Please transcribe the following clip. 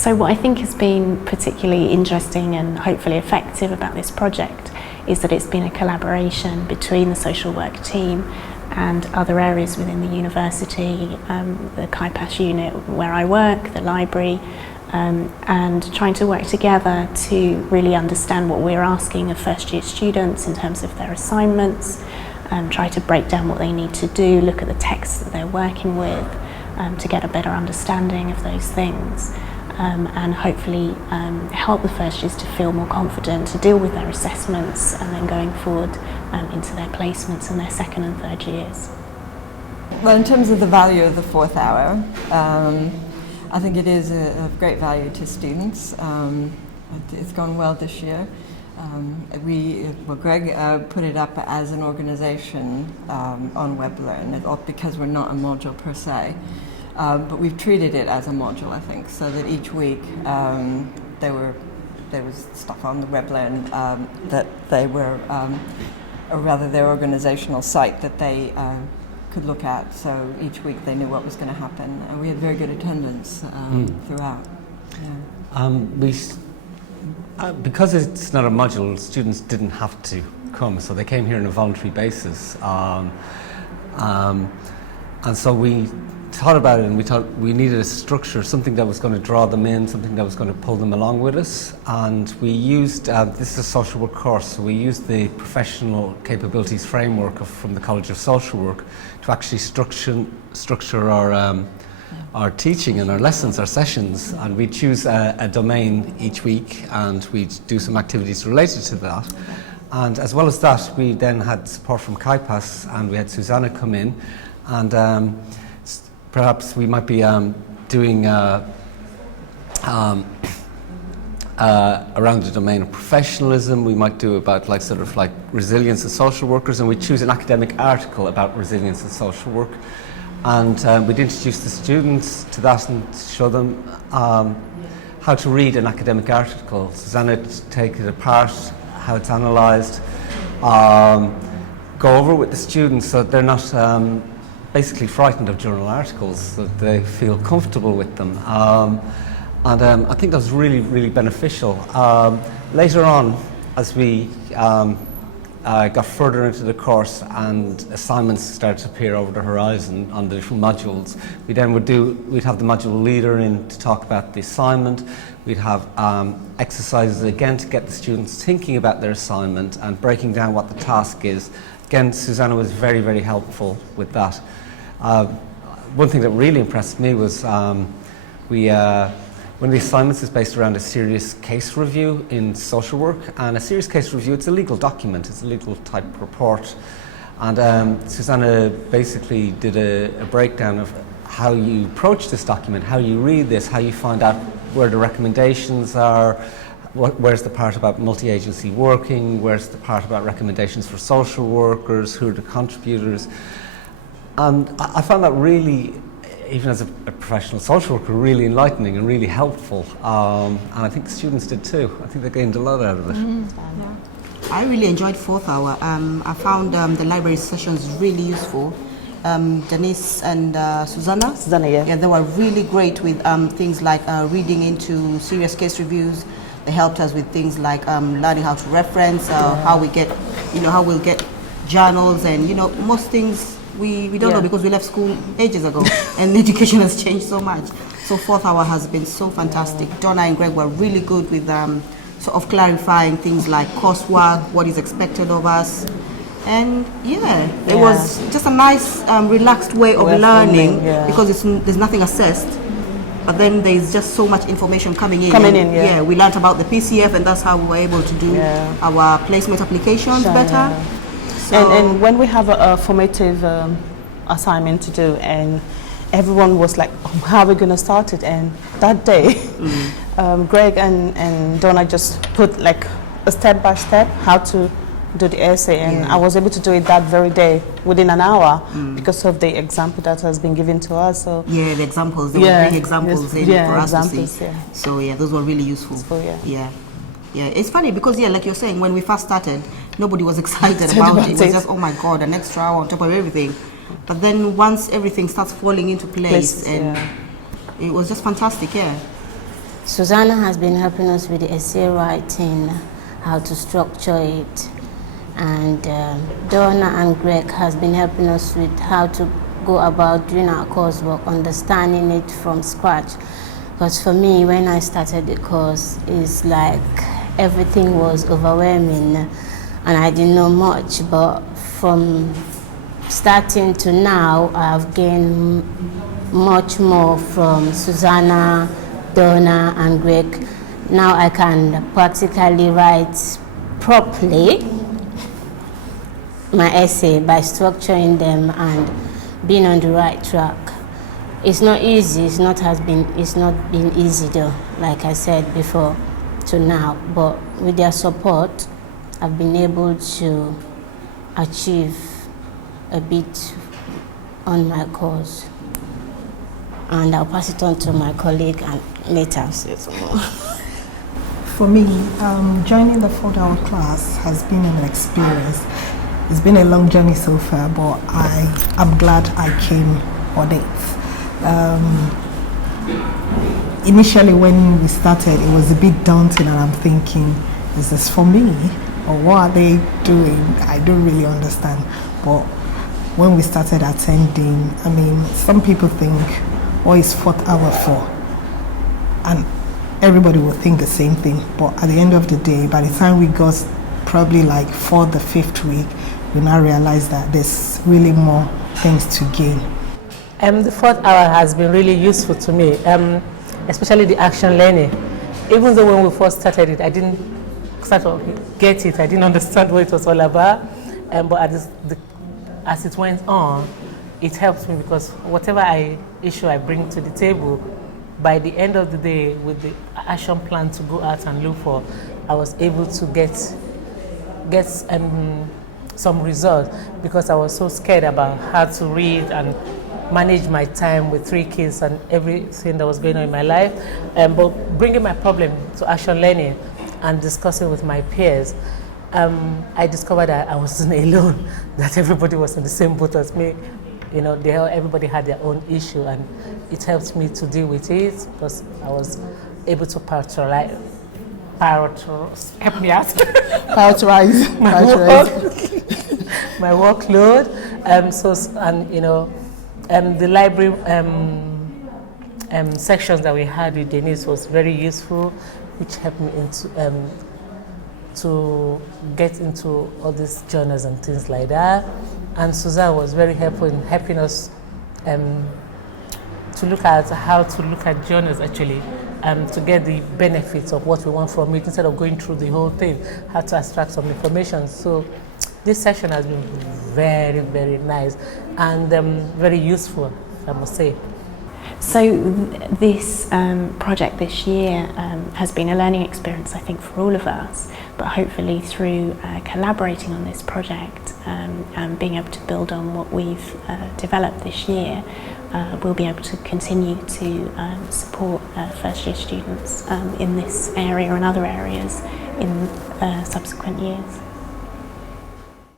So what I think has been particularly interesting and hopefully effective about this project is that it's been a collaboration between the social work team and other areas within the university, the CAIPAS unit where I work, the library, and trying to work together to really understand what we're asking of first year students in terms of their assignments, try to break down what they need to do, look at the texts that they're working with to get a better understanding of those things. And hopefully help the first years to feel more confident to deal with their assessments and then going forward into their placements in their second and third years. Well, in terms of the value of the fourth hour, I think it is of great value to students. It's gone well this year. Greg put it up as an organization on WebLearn because we're not a module per se. But we've treated it as a module, I think, so that each week there was stuff on the WebLearn that they were, or rather their organizational site that they could look at. So each week they knew what was going to happen, and we had very good attendance throughout. Yeah. Because it's not a module, students didn't have to come, so they came here on a voluntary basis, and so we thought about it, and we thought we needed a structure, something that was going to draw them in, something that was going to pull them along with us. And we used, this is a social work course, so we used the professional capabilities framework from the College of Social Work to actually structure our teaching and our lessons, our sessions. And we choose a domain each week, and we do some activities related to that. And as well as that, we then had support from CAIPAS, and we had Susanna come in, and perhaps we might be doing around the domain of professionalism. We might do about sort of resilience of social workers, and we choose an academic article about resilience of social work. And we'd introduce the students to that and show them how to read an academic article. Susanna would take it apart, how it's analysed, go over it with the students so they're not basically frightened of journal articles, that they feel comfortable with them. And I think that was really, really beneficial. Later on, as we got further into the course and assignments started to appear over the horizon on the different modules, we'd have the module leader in to talk about the assignment. We'd have exercises again to get the students thinking about their assignment and breaking down what the task is. Again, Susanna was very, very helpful with that. One thing that really impressed me was one of the assignments is based around a serious case review in social work. And a serious case review, it's a legal document, it's a legal type report. And Susanna basically did a breakdown of how you approach this document, how you read this, how you find out where the recommendations are, where's the part about multi-agency working, where's the part about recommendations for social workers, who are the contributors. And I found that really, even as a professional social worker, really enlightening and really helpful. And I think the students did too. I think they gained a lot out of it. Yeah. I really enjoyed fourth hour. I found the library sessions really useful. Denise and Susanna, yeah, they were really great with things like reading into serious case reviews. They helped us with things like learning how to reference, how we'll get journals, and most things we don't know because we left school ages ago and education has changed so much. So fourth hour has been so fantastic. Donna and Greg were really good with sort of clarifying things like coursework, what is expected of us. And it was just a nice relaxed way of learning because there's nothing assessed. But then there's just so much information coming in. We learned about the PCF, and that's how we were able to do our placement applications better. So and when we have a formative assignment to do, and everyone was like, how are we going to start it? And that day, Greg and Donna just put like a step-by-step how to do the essay, and I was able to do it that very day within an hour because of the example that has been given to us. So the examples, they will bring examples in for us to see. So those were really useful. It's funny because like you're saying, when we first started, nobody was excited about it. It was just, oh my God, an extra hour on top of everything. But then once everything starts falling into place, and it was just fantastic. Susanna has been helping us with the essay writing, how to structure it, and Donna and Greg has been helping us with how to go about doing our coursework, understanding it from scratch. Because for me, when I started the course, it's like everything was overwhelming and I didn't know much, but from starting to now, I've gained much more from Susanna, Donna and Greg. Now I can practically write properly my essay by structuring them and being on the right track. It's not easy, it's not been easy though, like I said before, to now, but with their support, I've been able to achieve a bit on my course. And I'll pass it on to my colleague and later I'll say some more. For me, joining the 4-hour class has been an experience. It's been a long journey so far, but I'm glad I came on it. Initially when we started, it was a bit daunting and I'm thinking, is this for me? Or what are they doing? I don't really understand. But when we started attending, I mean, some people think, what is 4th hour for? And everybody will think the same thing. But at the end of the day, by the time we got probably like 4th or 5th week, we now realize that there's really more things to gain. The 4th hour has been really useful to me, especially the action learning. Even though when we first started it, I didn't sort of get it, I didn't understand what it was all about, but as it went on, it helped me because whatever issue I bring to the table, by the end of the day, with the action plan to go out and look for, I was able to get some results because I was so scared about how to read and manage my time with 3 kids and everything that was going on in my life. But bringing my problem to action learning and discussing with my peers, I discovered that I wasn't alone, that everybody was in the same boat as me. You know, everybody had their own issue, and it helped me to deal with it because I was able to prioritize my workload. The library sections that we had with Denise was very useful, which helped me to get into all these journals and things like that. And Suzanne was very helpful in helping us to look at how to look at journals actually, to get the benefits of what we want from it instead of going through the whole thing, how to extract some information. So this session has been very, very nice and very useful, I must say. So this project this year has been a learning experience, I think, for all of us, but hopefully through collaborating on this project and being able to build on what we've developed this year, we'll be able to continue to support first-year students in this area and other areas in subsequent years.